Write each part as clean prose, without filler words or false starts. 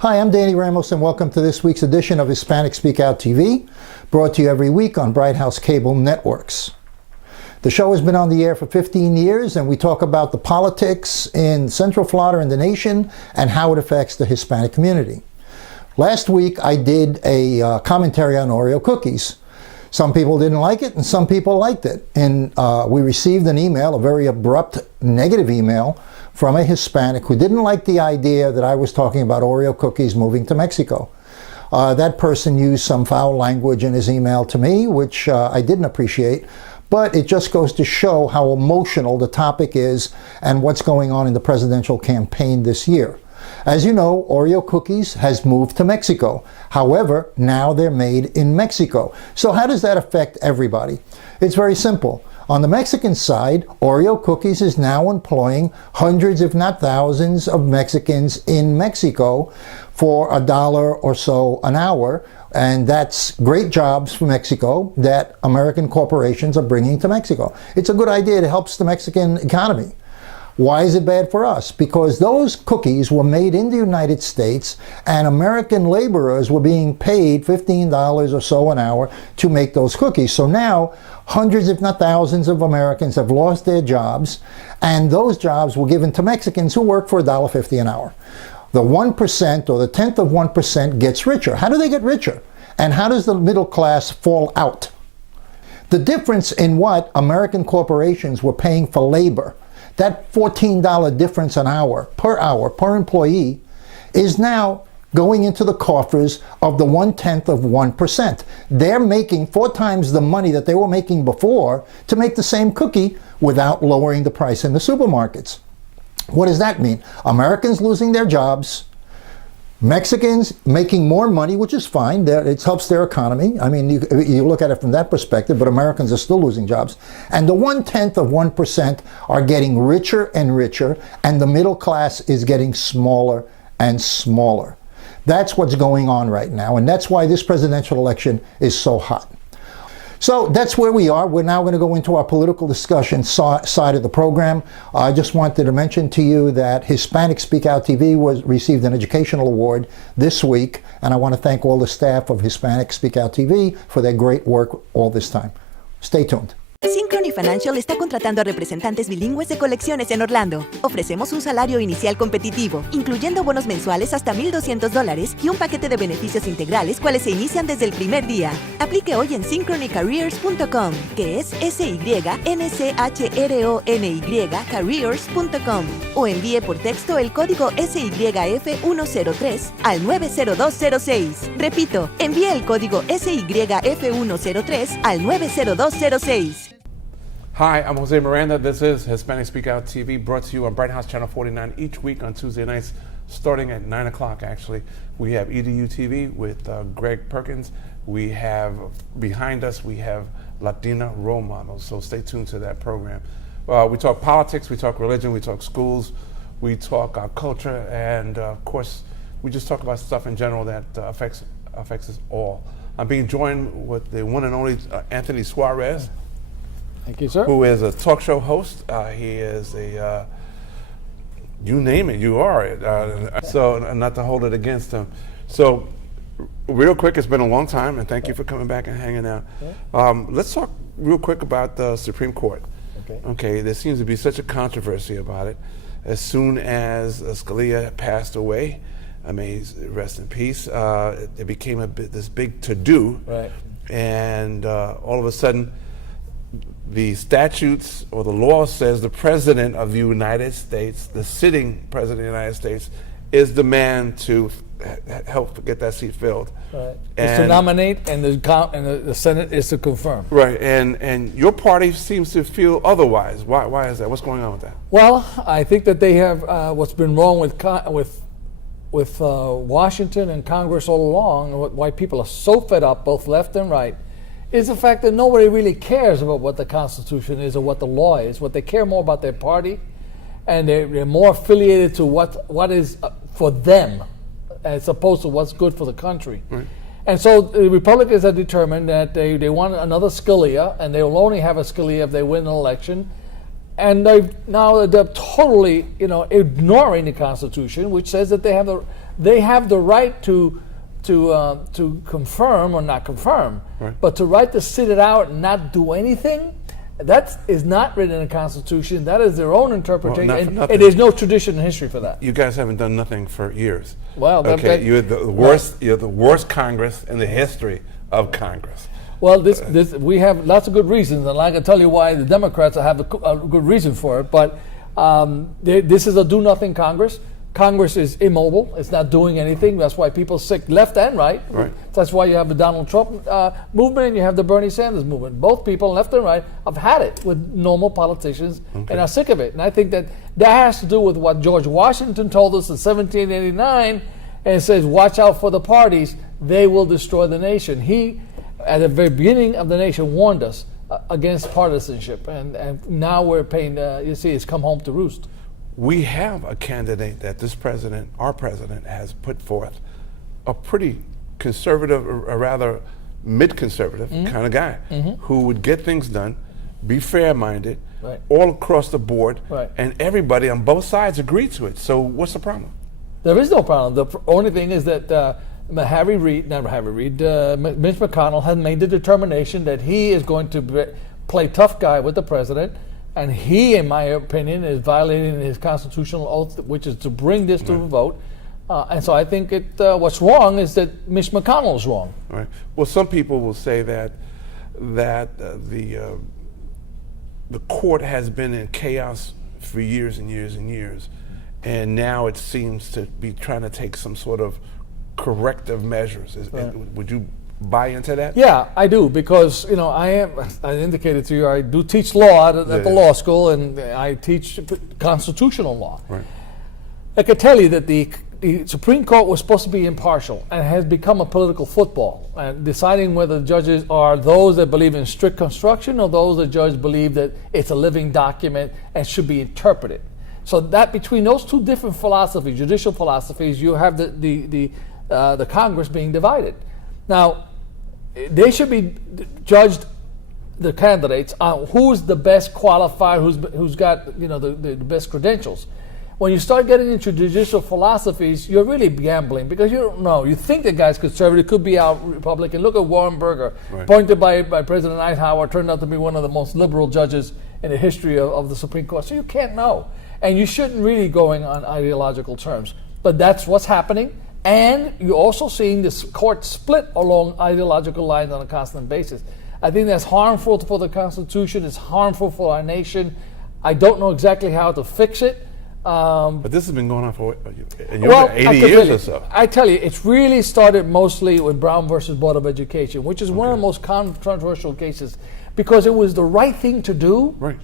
Hi, I'm Danny Ramos, and welcome to this week's edition of Hispanic Speak Out TV, brought to you every week on Bright House Cable Networks. The show has been on the air for 15 years, and we talk about the politics in Central Florida and the nation and how it affects the Hispanic community. Last week, I did a commentary on Oreo cookies. Some people didn't like it, and some people liked it. And we received an email, a very abrupt, negative email, from a Hispanic who didn't like the idea that I was talking about Oreo cookies moving to Mexico. That person used some foul language in his email to me, which I didn't appreciate, but it just goes to show how emotional the topic is and what's going on in the presidential campaign this year. As you know, Oreo cookies has moved to Mexico. However, now they're made in Mexico. So how does that affect everybody? It's very simple. On the Mexican side, Oreo cookies is now employing hundreds, if not thousands, of Mexicans in Mexico for $1 or so an hour. And that's great jobs for Mexico that American corporations are bringing to Mexico. It's a good idea. It helps the Mexican economy. Why is it bad for us? Because those cookies were made in the United States and American laborers were being paid $15 or so an hour to make those cookies. So now hundreds, if not thousands, of Americans have lost their jobs, and those jobs were given to Mexicans who work for $1.50 an hour. The 1% or the tenth of 1% gets richer. How do they get richer? And how does the middle class fall out? The difference in what American corporations were paying for labor, that $14 difference an hour per employee, is now going into the coffers of the 1/10 of 1%. They're making 4 times the money that they were making before to make the same cookie without lowering the price in the supermarkets. What does that mean? Americans losing their jobs, Mexicans making more money, which is fine. It helps their economy. I mean, you look at it from that perspective, but Americans are still losing jobs. And the 1/10 of 1% are getting richer and richer, and the middle class is getting smaller and smaller. That's what's going on right now, and that's why this presidential election is so hot. So that's where we are. We're now going to go into our political discussion side of the program. I just wanted to mention to you that Hispanic Speak Out TV received an educational award this week, and I want to thank all the staff of Hispanic Speak Out TV for their great work all this time. Stay tuned. Synchrony Financial está contratando a representantes bilingües de colecciones en Orlando. Ofrecemos un salario inicial competitivo, incluyendo bonos mensuales hasta $1,200 y un paquete de beneficios integrales, cuales se inician desde el primer día. Aplique hoy en synchronycareers.com, que es SYNCHRONY careers.com, o envíe por texto el código SYF103 al 90206. Repito, envíe el código SYF103 al 90206. Hi, I'm Jose Miranda. This is Hispanic Speak Out TV, brought to you on Bright House Channel 49 each week on Tuesday nights, starting at 9 o'clock, actually. We have EDU TV with Greg Perkins. We have, behind us, we have Latina role models, so stay tuned to that program. We talk politics, we talk religion, we talk schools, we talk our culture, and of course, we just talk about stuff in general that affects us all. I'm being joined with the one and only Anthony Suarez. Thank you, sir. Who is a talk show host. He is a, you name it, you are it. So not to hold it against him. So real quick, it's been a long time, and thank you for coming back and hanging out. Let's talk real quick about the Supreme Court. Okay, there seems to be such a controversy about it. As soon as Scalia passed away, I mean, rest in peace, it became this big to-do. Right. And all of a sudden, the statutes or the law says the President of the United States, the sitting President of the United States, is the man to help get that seat filled. Right. It's to nominate, and the Senate is to confirm. Right, and your party seems to feel otherwise. Why is that? What's going on with that? Well, I think that they have what's been wrong with Washington and Congress all along, and why people are so fed up, both left and right, is the fact that nobody really cares about what the Constitution is or what the law is. What they care more about their party, and they're more affiliated to what is for them, as opposed to what's good for the country. Right. And so the Republicans are determined that they want another Scalia, and they will only have a Scalia if they win an election. And they're totally, ignoring the Constitution, which says that they have they have the right to confirm or not confirm, but to right to sit it out and not do anything. That is not written in the Constitution. That is their own interpretation, and there's no tradition in history for that. You guys haven't done nothing for years. Well, you're the worst. You're the worst Congress in the history of Congress. Well, this we have lots of good reasons, and I can tell you why the Democrats have a good reason for it. But this is a do-nothing Congress. Congress is immobile. It's not doing anything. That's why people sick left and right. That's why you have the Donald Trump movement and you have the Bernie Sanders movement. Both people, left and right, have had it with normal politicians and are sick of it. And I think that has to do with what George Washington told us in 1789, and it says, watch out for the parties. They will destroy the nation. He, at the very beginning of the nation, warned us against partisanship. And now we're paying, you see, it's come home to roost. We have a candidate that this president, our president, has put forth, a pretty conservative, or rather mid-conservative kind of guy, who would get things done, be fair-minded, all across the board, and everybody on both sides agreed to it. So what's the problem? There is no problem. The only thing is that Mitch McConnell has made the determination that he is going to play tough guy with the president. And he, in my opinion, is violating his constitutional oath, which is to bring this to a vote. And so I think what's wrong is that Mitch McConnell is wrong. Right. Well, some people will say that the court has been in chaos for years and years and years, and now it seems to be trying to take some sort of corrective measures. Would you buy into that? Yeah, I do, because I indicated to you, I do teach law at the law school, and I teach constitutional law. I could tell you that the Supreme Court was supposed to be impartial and has become a political football, and deciding whether the judges are those that believe in strict construction or those that judges believe that it's a living document and should be interpreted. So that between those two different philosophies, judicial philosophies, you have the Congress being divided. Now, they should be judged, the candidates, on who's the best qualified, who's got the best credentials. When you start getting into judicial philosophies, you're really gambling, because you don't know. You think the guy's conservative, could be out Republican. Look at Warren Burger, appointed by President Eisenhower, turned out to be one of the most liberal judges in the history of the Supreme Court. So you can't know. And you shouldn't really going on ideological terms. But that's what's happening. And you're also seeing this court split along ideological lines on a constant basis. I think that's harmful for the Constitution. It's harmful for our nation. I don't know exactly how to fix it. But this has been going on for 80 years or so. I tell you, it's really started mostly with Brown versus Board of Education, which is one of the most controversial cases, because it was the right thing to do.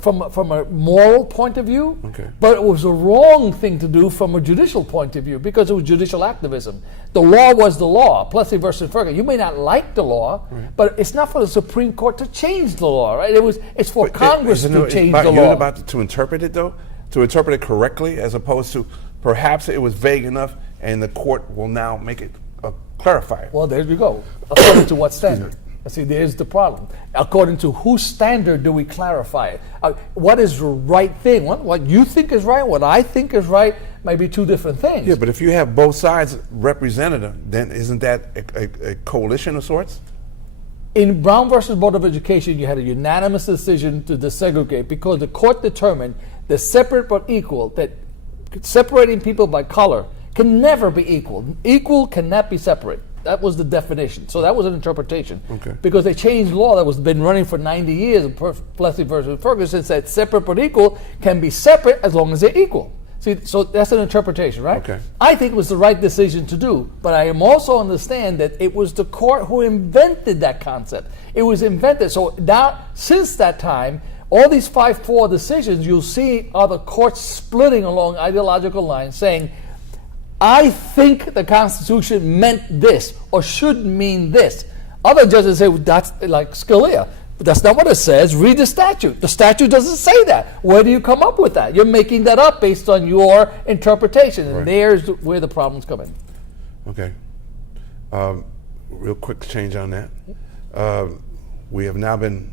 From a moral point of view, but it was the wrong thing to do from a judicial point of view, because it was judicial activism. The law was the law. Plessy versus Ferguson. You may not like the law, but it's not for the Supreme Court to change the law, right? It's for Congress to change the law. You're about to interpret it, though, to interpret it correctly, as opposed to perhaps it was vague enough, and the court will now make it clarify it. Well, there you go. According to what standard? See, there's the problem. According to whose standard do we clarify it? What is the right thing? What you think is right, what I think is right, may be two different things. Yeah, but if you have both sides represented, then isn't that a coalition of sorts? In Brown versus Board of Education, you had a unanimous decision to desegregate, because the court determined that separate but equal, that separating people by color can never be equal. Equal cannot be separate. That was the definition. So that was an interpretation. Because they changed law that was been running for 90 years. Plessy versus Ferguson said separate but equal can be separate as long as they're equal. See, so that's an interpretation, right? I think it was the right decision to do, but I am also understand that it was the court who invented that concept. It was invented. So now, since that time, all these 5-4 decisions you'll see are the courts splitting along ideological lines, saying, I think the Constitution meant this, or should mean this. Other judges say, well, that's like Scalia. But that's not what it says. Read the statute. The statute doesn't say that. Where do you come up with that? You're making that up based on your interpretation. And there's where the problems come in. Okay. Real quick change on that. We have now been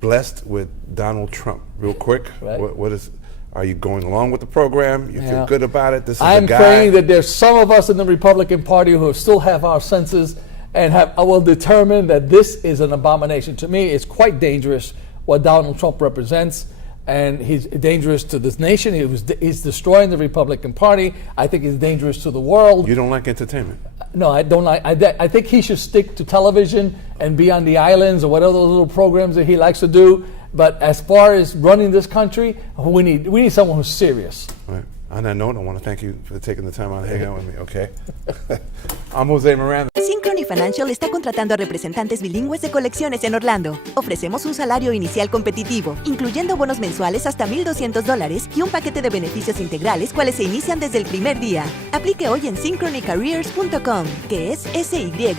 blessed with Donald Trump. Real quick. What is Are you going along with the program? You feel Yeah. good about it? This is I'm a guy. praying that there's some of us in the Republican Party who still have our senses and will determine that this is an abomination. To me, it's quite dangerous what Donald Trump represents, and he's dangerous to this nation. He's destroying the Republican Party. I think he's dangerous to the world. You don't like entertainment? No, I don't. I think he should stick to television and be on the islands or whatever those little programs that he likes to do. But as far as running this country, we need someone who's serious. All right. On that note, I want to thank you for taking the time out to hang out with me, okay? I'm Jose Miranda. Synchrony Financial está contratando a representantes bilingües de colecciones en Orlando. Ofrecemos un salario inicial competitivo, incluyendo bonos mensuales hasta $1,200 y un paquete de beneficios integrales, cuales se inician desde el primer día. Aplique hoy en synchronycareers.com, que es SYNCHRONY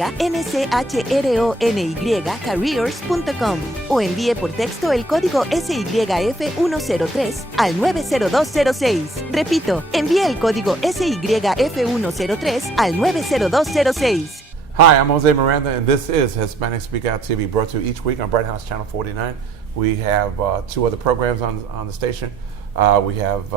careers.com, o envíe por texto el código SYF103 al 90206. Repito, envíe el código SYF103 al 90206. Hi, I'm Jose Miranda, and this is Hispanic Speak Out TV, brought to you each week on Bright House Channel 49. We have two other programs on the station. We have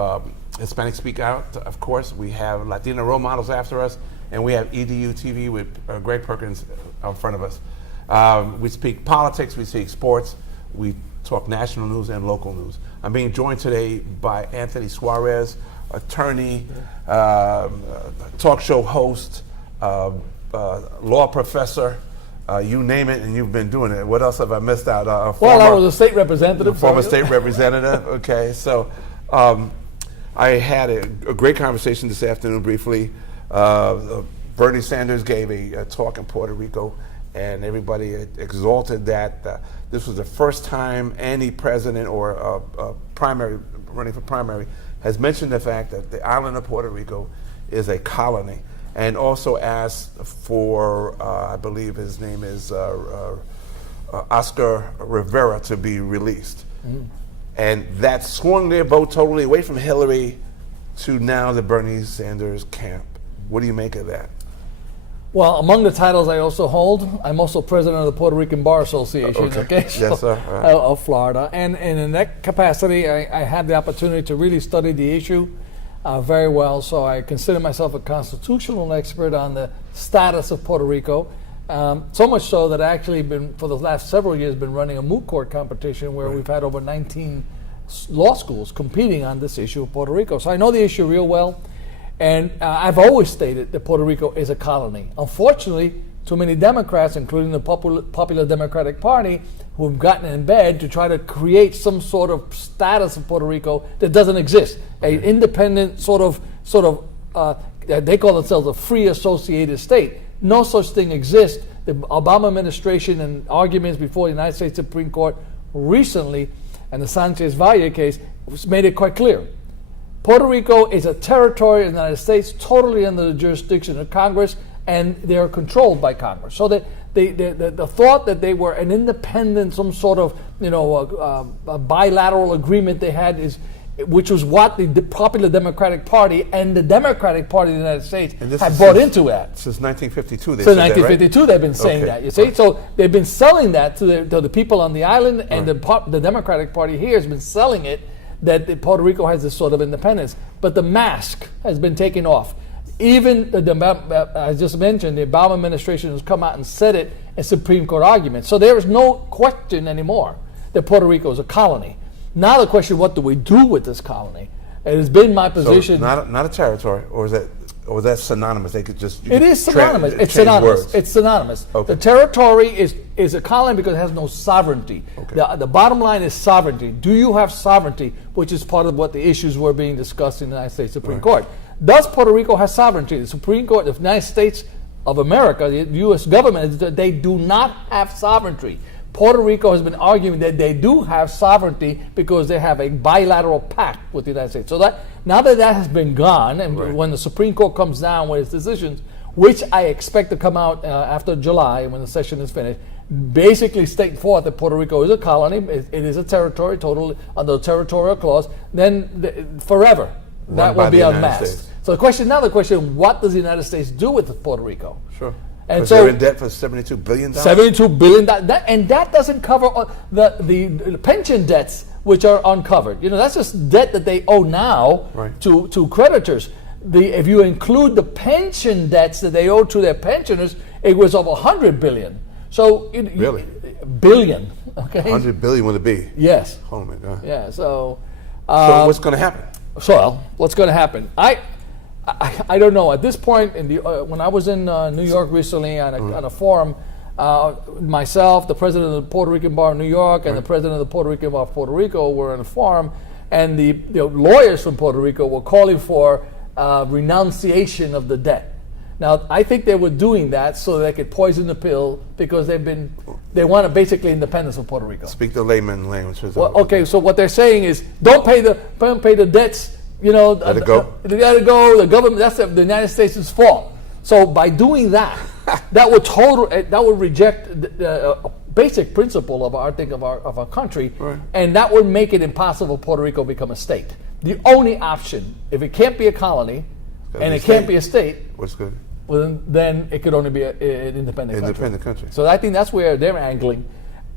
Hispanic Speak Out, of course. We have Latina Role Models after us, and we have EDU TV with Greg Perkins in front of us. We speak politics, we speak sports, we talk national news and local news. I'm being joined today by Anthony Suarez, attorney, talk show host, law professor, you name it, and you've been doing it. What else have I missed out? I was a state representative. Former state representative. Okay, so I had a great conversation this afternoon briefly. Bernie Sanders gave a talk in Puerto Rico, and everybody exalted that. This was the first time any president or primary running for primary has mentioned the fact that the island of Puerto Rico is a colony, and also asked for, I believe his name is Oscar Rivera, to be released. And that swung their vote totally away from Hillary to now the Bernie Sanders camp. What do you make of that? Well, among the titles I also hold, I'm also president of the Puerto Rican Bar Association, okay? Yes, sir. Of Florida. And in that capacity, I had the opportunity to really study the issue very well. So I consider myself a constitutional expert on the status of Puerto Rico. So much so that I actually been, for the last several years, been running a moot court competition where we've had over 19 law schools competing on this issue of Puerto Rico. So I know the issue real well. And I've always stated that Puerto Rico is a colony. Unfortunately, too many Democrats, including the Popular Democratic Party, who have gotten in bed to try to create some sort of status of Puerto Rico that doesn't exist. An independent they call themselves a free associated state. No such thing exists. The Obama administration and arguments before the United States Supreme Court recently, and the Sanchez Valle case, made it quite clear. Puerto Rico is a territory of the United States, totally under the jurisdiction of Congress, and they are controlled by Congress. So that the thought that they were an independent, some sort of a bilateral agreement they had which was what the Popular Democratic Party and the Democratic Party of the United States had bought into that. Since 1952, they Since said 1952, that, right? they've been saying that. You see, Right. So they've been selling that to the people on the island, and the Democratic Party here has been selling it that Puerto Rico has this sort of independence. But the mask has been taken off. Even, I just mentioned, the Obama administration has come out and said it in Supreme Court arguments. So there is no question anymore that Puerto Rico is a colony. Now the question, what do we do with this colony? It has been my position. So not a territory, or is that synonymous? They could just. It is synonymous. It's change synonymous. words. It's synonymous. Okay. The territory is a colony because it has no sovereignty. Okay. The bottom line is sovereignty. Do you have sovereignty, which is part of what the issues were being discussed in the United States Supreme Court. Does Puerto Rico have sovereignty? The Supreme Court of the United States of America, the U.S. government, they do not have sovereignty. Puerto Rico has been arguing that they do have sovereignty because they have a bilateral pact with the United States. So that now that has been gone, and when the Supreme Court comes down with its decisions, which I expect to come out after July when the session is finished, basically state forth that Puerto Rico is a colony, it is a territory, totally under the territorial clause, then forever that will be unmasked. So the question, what does the United States do with Puerto Rico? Sure. And so they're in debt for $72 billion. $72 billion, and that doesn't cover the pension debts which are uncovered. That's just debt that they owe now Right. to creditors. If you include the pension debts that they owe to their pensioners, it was over 100 billion. So Really? Billion. Okay. 100 billion would it be? Yes. Oh my God. Yeah. So what's going to happen? So what's going to happen? I don't know. At this point, when I was in New York recently on a forum, myself, the president of the Puerto Rican Bar of New York, and the president of the Puerto Rican Bar of Puerto Rico were in a forum, and the lawyers from Puerto Rico were calling for renunciation of the debt. Now, I think they were doing that so they could poison the pill because they want basically independence of Puerto Rico. Speak the layman language. Well, okay, so what they're saying is don't pay the debts. Let it go. They let it go. The government, that's the United States' fault. So by doing that, that would reject the basic principle of our country, Right. and that would make it impossible for Puerto Rico to become a state. The only option, if it can't be a colony, and it can't be a state, What's good? well, then it could only be an independent country. So I think that's where they're angling.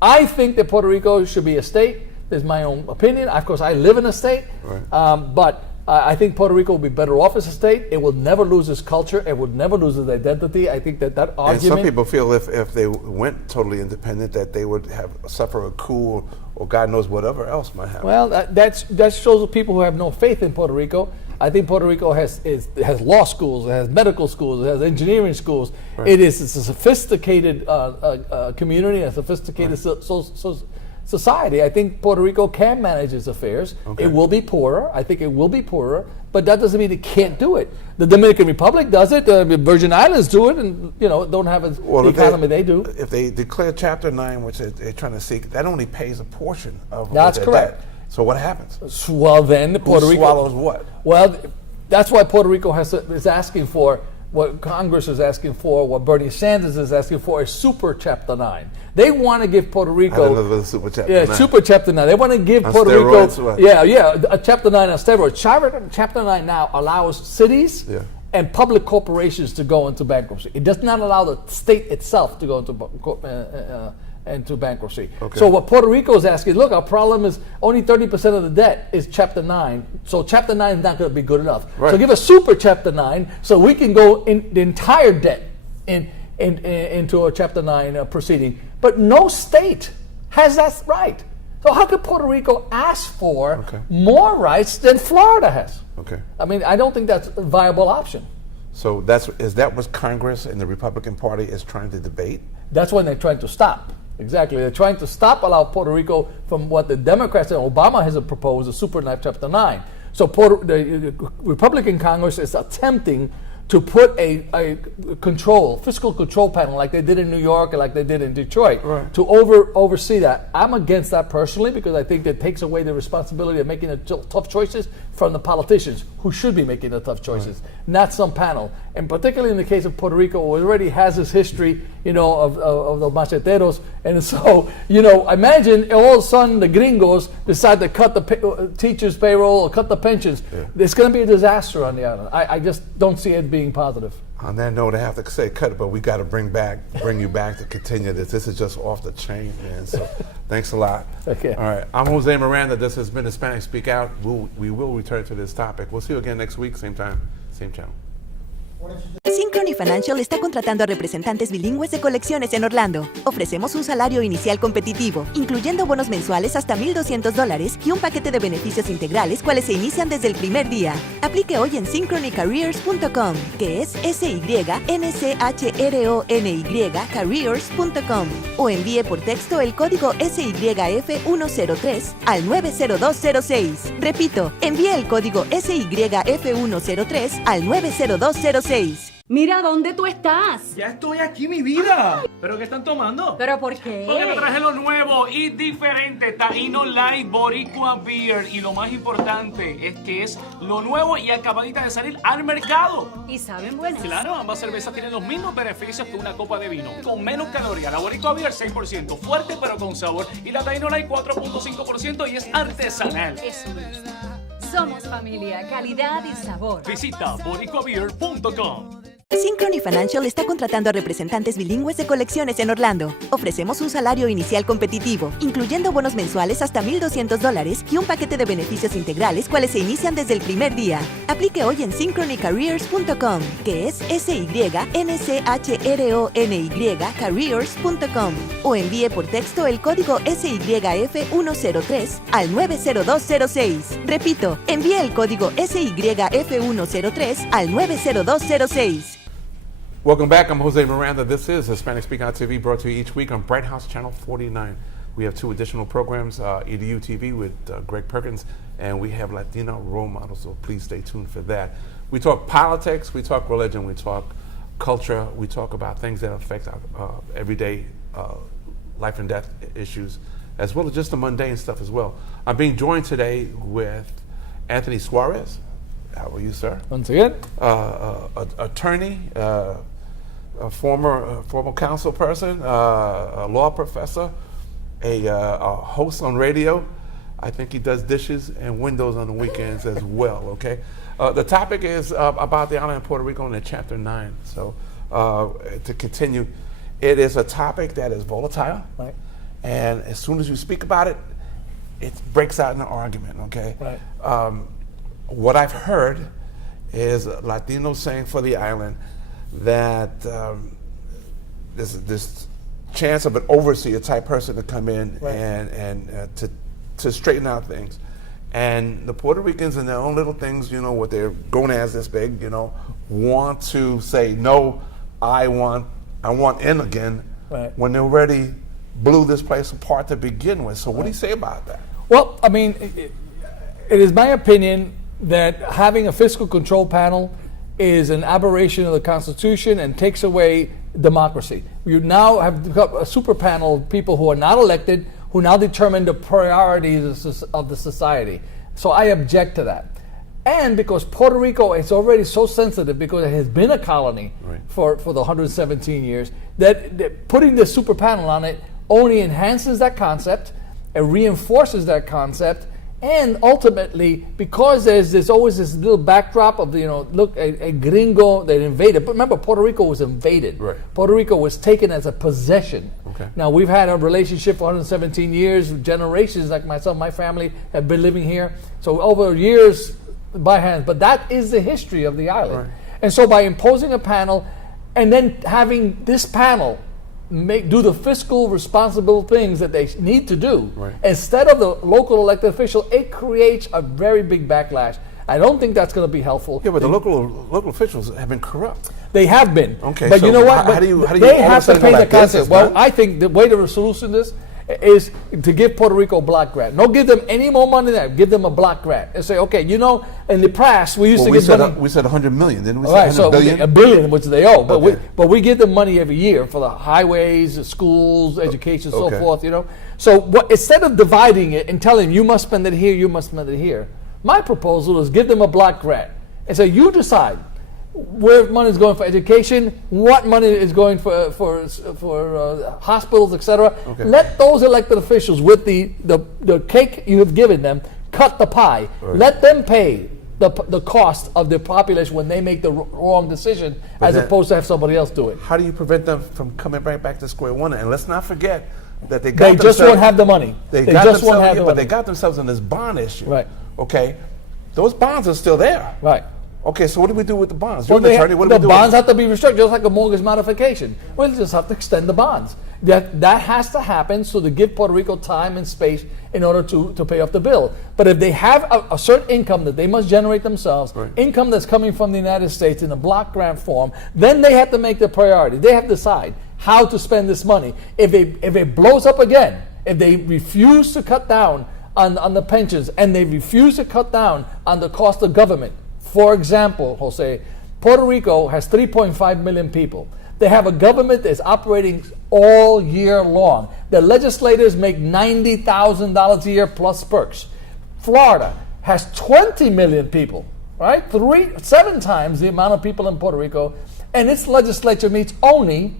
I think that Puerto Rico should be a state. There's my own opinion. Of course, I live in a state, Right. but I think Puerto Rico will be better off as a state. It will never lose its culture. It will never lose its identity. I think that argument. And some people feel if they went totally independent, that they would suffer a coup or God knows whatever else might happen. Well, that shows the people who have no faith in Puerto Rico. I think Puerto Rico has law schools, it has medical schools, it has engineering schools. Right. It's a sophisticated community, a sophisticated society. I think Puerto Rico can manage its affairs. Okay. It will be poorer. I think it will be poorer, but that doesn't mean it can't do it. The Dominican Republic does it. The Virgin Islands do it, and don't have the economy they do. If they declare Chapter 9, which they're trying to seek, that only pays a portion of That's their correct. debt. So what happens? Well, then Puerto Rico swallows what? Well, that's why Puerto Rico is asking for what Congress is asking for, what Bernie Sanders is asking for, is Super Chapter 9. They want to give Puerto Rico. I don't know if it's Super Chapter 9. Super Chapter 9. They want to give On Puerto steroids, Rico. what? A Chapter 9 on steroids. Chapter 9 now allows cities and public corporations to go into bankruptcy. It does not allow the state itself to go into bankruptcy. Okay. So what Puerto Rico is asking, look, our problem is only 30% of the debt is Chapter 9. So Chapter 9 is not going to be good enough. Right. So give us Super Chapter 9 so we can go in the entire debt into a Chapter 9 proceeding. But no state has that right. So how could Puerto Rico ask for more rights than Florida has? Okay. I mean, I don't think that's a viable option. So is that what Congress and the Republican Party is trying to debate? That's when they're trying to stop. Exactly. They're trying to allow Puerto Rico from what the Democrats and Obama has proposed, a Super Chapter 9. So the Republican Congress is attempting to put a fiscal control panel like they did in New York and like they did in Detroit to oversee that. I'm against that personally because I think that takes away the responsibility of making the tough choices from the politicians who should be making the tough choices, not some panel. And particularly in the case of Puerto Rico, who already has this history, of the macheteros. And so, imagine all of a sudden the gringos decide to cut the teachers' payroll or cut the pensions. Yeah. It's going to be a disaster on the island. I just don't see it being positive. On that note, I have to say cut it, but we got to bring you back to continue this. This is just off the chain, man. So thanks a lot. Okay. All right. I'm Jose Miranda. This has been Hispanic Speak Out. We will return to this topic. We'll see you again next week, same time, same channel. Synchrony Financial está contratando a representantes bilingües de colecciones en Orlando. Ofrecemos un salario inicial competitivo, incluyendo bonos mensuales hasta $1,200 y un paquete de beneficios integrales, cuales se inician desde el primer día. Aplique hoy en synchronycareers.com, que es SYNCHRONY careers.com, o envíe por texto el código SYF103 al 90206. Repito, envíe el código SYF103 al 90206. Mira, ¿dónde tú estás? Ya estoy aquí, mi vida. ¿Pero qué están tomando? ¿Pero por qué? Porque me traje lo nuevo y diferente, Taíno Light Boricua Beer. Y lo más importante es que es lo nuevo y acabadita de salir al mercado. ¿Y saben buenas? Claro, ambas cervezas tienen los mismos beneficios que una copa de vino. Con menos calorías. La Boricua Beer 6%, fuerte pero con sabor. Y la Taíno Light 4.5% y es artesanal. Eso me gusta. Somos familia, calidad y sabor. Visita boricuabeer.com. Synchrony Financial está contratando a representantes bilingües de colecciones en Orlando. Ofrecemos un salario inicial competitivo, incluyendo bonos mensuales hasta $1,200 y un paquete de beneficios integrales, cuales se inician desde el primer día. Aplique hoy en synchronycareers.com, que es SYNCHRONY careers.com, o envíe por texto el código SYF103 al 90206. Repito, envíe el código SYF103 al 90206. Welcome back. I'm Jose Miranda. This is Hispanic Speak Out TV, brought to you each week on Bright House Channel 49. We have two additional programs, EDU TV with Greg Perkins, and we have Latino role models, so please stay tuned for that. We talk politics, we talk religion, we talk culture, we talk about things that affect our everyday life and death issues, as well as just the mundane stuff as well. I'm being joined today with Anthony Suarez. How are you, sir? Once again, attorney, a former council person, a law professor, a host on radio. I think he does dishes and windows on the weekends as well, okay? The topic is about the island of Puerto Rico in Chapter 9. So to continue, it is a topic that is volatile. Right. And as soon as you speak about it, it breaks out in an argument, okay? Right. What I've heard is Latinos saying for the island that there's this chance of an overseer type person to come in Right. and to straighten out things. And the Puerto Ricans in their own little things, you know, with their gonads this big, you know, want to say, no, I want in again, Right. when they already blew this place apart to begin with. So what do you say about that? well, I mean, it is my opinion that having a fiscal control panel is an aberration of the Constitution and takes away democracy. You now have got a super panel of people who are not elected, who now determine the priorities of the society. So I object to that. And because Puerto Rico is already so sensitive, because it has been a colony Right. for the 117 years, that putting the super panel on it only enhances that concept, it reinforces that concept, and ultimately, because there's always this little backdrop of, you know, look, a gringo that invaded. But remember, Puerto Rico was invaded. Right. Puerto Rico was taken as a possession. Okay. Now, we've had a relationship for 117 years, generations, like myself, my family have been living here. So over years, by hand. But that is the history of the island. Right. And so by imposing a panel and then having this panel do the fiscal responsible things that they need to do, Right. instead of the local elected official, it creates a very big backlash. I don't think that's going to be helpful. Yeah, but the local officials have been corrupt. They have been. Okay, but so you know what? how do you they all of a have to sudden pay go the like this? concept. It's Well, not- I think the way to solution this is to give Puerto Rico a block grant. Don't give them any more money than that. Give them a block grant and say, okay, you know, in the past we used Well, to we give said money. we said 100 million, didn't we? All Say right, 100 so billion? $1 billion, which they owe, but Okay. we give them money every year for the highways, the schools, education, so Okay. forth. You know, so instead of dividing it and telling them you must spend it here, you must spend it here, my proposal is give them a block grant and say you decide where money is going for education, what money is going for hospitals, etc. Okay. Let those elected officials with the cake you have given them cut the pie. Right. Let them pay the cost of the population when they make the wrong decision, But as then- opposed to have somebody else do it. How do you prevent them from coming right back to square one? And let's not forget that they They just won't have the money. They They got just won't themselves- have yeah, the but money. they got themselves in this bond issue. Right. Okay. Those bonds are still there. Right. Okay, so what do we do with the bonds? Well, You're an attorney. What do the we do? bonds have to be restricted, just like a mortgage modification. We'll just have to extend the bonds. That has to happen so to give Puerto Rico time and space in order to pay off the bill. But if they have a certain income that they must generate themselves, Right. income that's coming from the United States in a block grant form, then they have to make the priority. They have to decide how to spend this money. If it blows up again, if they refuse to cut down on the pensions and they refuse to cut down on the cost of government. For example, Jose, Puerto Rico has 3.5 million people. They have a government that's operating all year long. The legislators make $90,000 a year plus perks. Florida has 20 million people, right? 7 times the amount of people in Puerto Rico, and its legislature meets only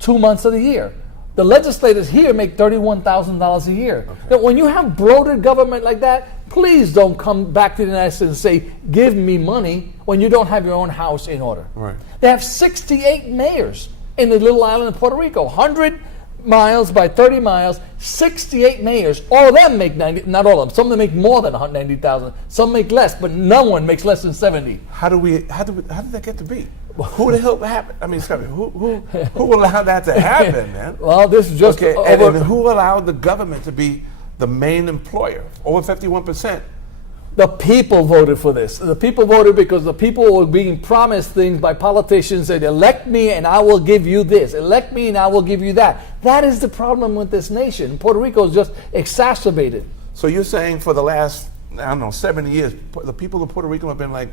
2 months of the year. The legislators here make $31,000 a year. Now, when you have bloated government like that, Please don't come back to the United States and say, give me money when you don't have your own house in order. Right. They have 68 mayors in the little island of Puerto Rico. 100 miles by 30 miles, 68 mayors. All of them make 90, not all of them. Some of them make more than 190,000. Some make less, but no one makes less than 70. How did that get to be? Who the hell happened? I mean, Scotty, who allowed that to happen, man? Well, this is just okay. And who allowed the government to be the main employer? Over 51%. The people voted for this. The people voted because the people were being promised things by politicians that elect me and I will give you this. Elect me and I will give you that. That is the problem with this nation. Puerto Rico is just exacerbated. So you're saying for the last, I don't know, 70 years, the people of Puerto Rico have been like,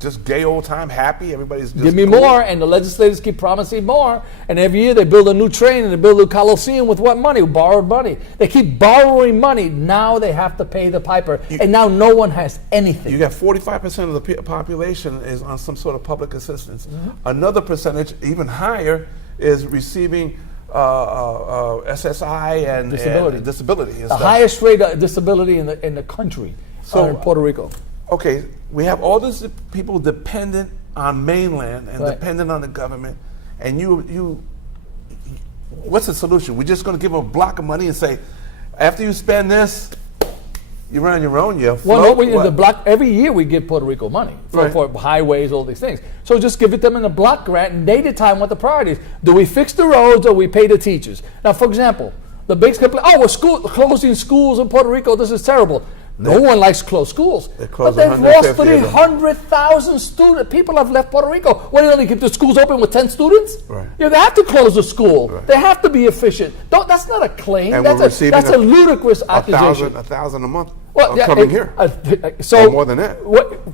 just gay old time, happy, everybody's just give me cool. more, and the legislators keep promising more, and every year they build a new train and they build a Coliseum with what money? Borrowed money. They keep borrowing money. Now they have to pay the piper, and now no one has anything. You got 45% of the population is on some sort of public assistance. Another percentage, even higher, is receiving SSI and disability. And the highest rate of disability in the country in Puerto Rico. Okay, we have all these people dependent on mainland and dependent on the government, and you what's the solution? We're just going to give them a block of money and say, after you spend this, you run on your own. You well, no, the block every year we give Puerto Rico money for highways, all these things. So just give it them in a block grant, and they decide what the priority is. Do we fix the roads or we pay the teachers? Now, for example, the big complaint, we're closing schools in Puerto Rico. This is terrible. No one likes closed schools. But they've lost 300,000 people have left Puerto Rico. What, do they keep the schools open with 10 students? Right. They have to close the school. Right. They have to be efficient. That's not a claim. And that's a ludicrous accusation. 1,000 a month Well, coming here. So or more than that.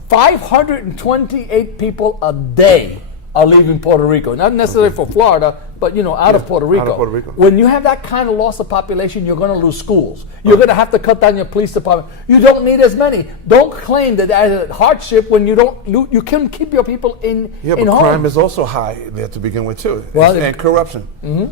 528 people a day are leaving Puerto Rico. Not necessarily for Florida, but out of Puerto Rico. Out of Puerto Rico. When you have that kind of loss of population, you're going to lose schools. You're going to have to cut down your police department. You don't need as many. Don't claim that as a hardship when you can keep your people in but home. Crime is also high there to begin with too, and corruption.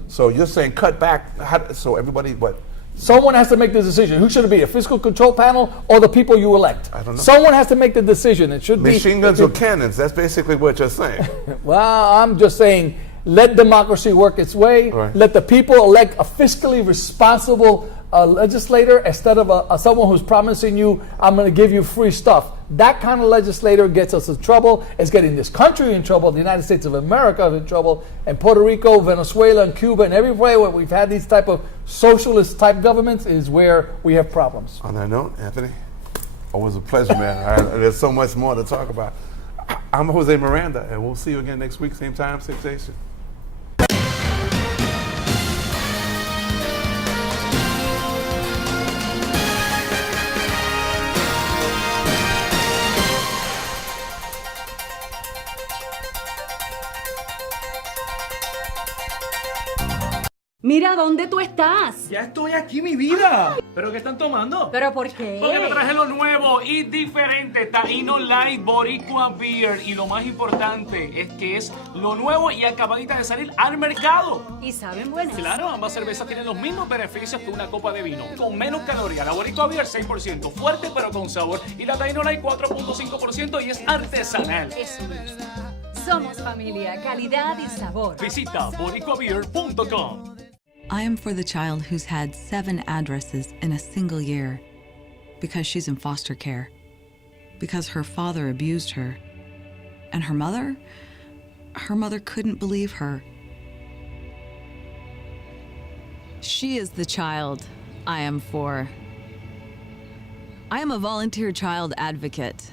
So you're saying cut back, so everybody what? Someone has to make the decision. Who should it be? A fiscal control panel or the people you elect? I don't know. Someone has to make the decision. It should machine guns or cannons. That's basically what you're saying. Well, I'm just saying, let democracy work its way. Right. Let the people elect a fiscally responsible legislator instead of someone who's promising you, I'm going to give you free stuff. That kind of legislator gets us in trouble. It's getting this country in trouble. The United States of America is in trouble. And Puerto Rico, Venezuela, and Cuba, and everywhere where we've had these type of socialist type governments is where we have problems. On that note, Anthony, always a pleasure, man. There's so much more to talk about. I'm Jose Miranda, and we'll see you again next week, same time, same station. Mira dónde tú estás. Ya estoy aquí, mi vida. ¿Pero qué están tomando? ¿Pero por qué? Porque te traje lo nuevo y diferente, Taíno Light Boricua Beer. Y lo más importante es que es lo nuevo y acabadita de salir al mercado. ¿Y saben buenas? Claro, ambas cervezas tienen los mismos beneficios que una copa de vino. Con menos calorías, la Boricua Beer 6%, fuerte pero con sabor. Y la Taíno Light 4.5% y es artesanal. Eso es. Somos familia, calidad y sabor. Visita boricuabeer.com. I am for the child who's had 7 addresses in a single year because she's in foster care, because her father abused her, and her mother couldn't believe her. She is the child I am for. I am a volunteer child advocate.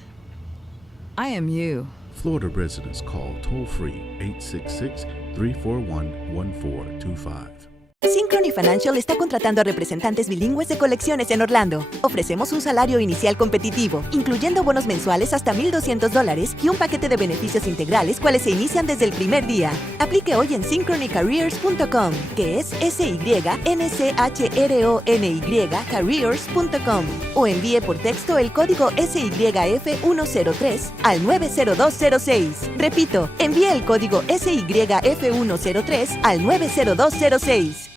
I am you. Florida residents call toll-free 866-341-1425. Synchrony Financial está contratando a representantes bilingües de colecciones en Orlando. Ofrecemos un salario inicial competitivo, incluyendo bonos mensuales hasta $1,200 y un paquete de beneficios integrales, cuales se inician desde el primer día. Aplique hoy en synchronycareers.com, que es SYNCHRONY careers.com, o envíe por texto el código SYF103 al 90206. Repito, envíe el código SYF103 al 90206.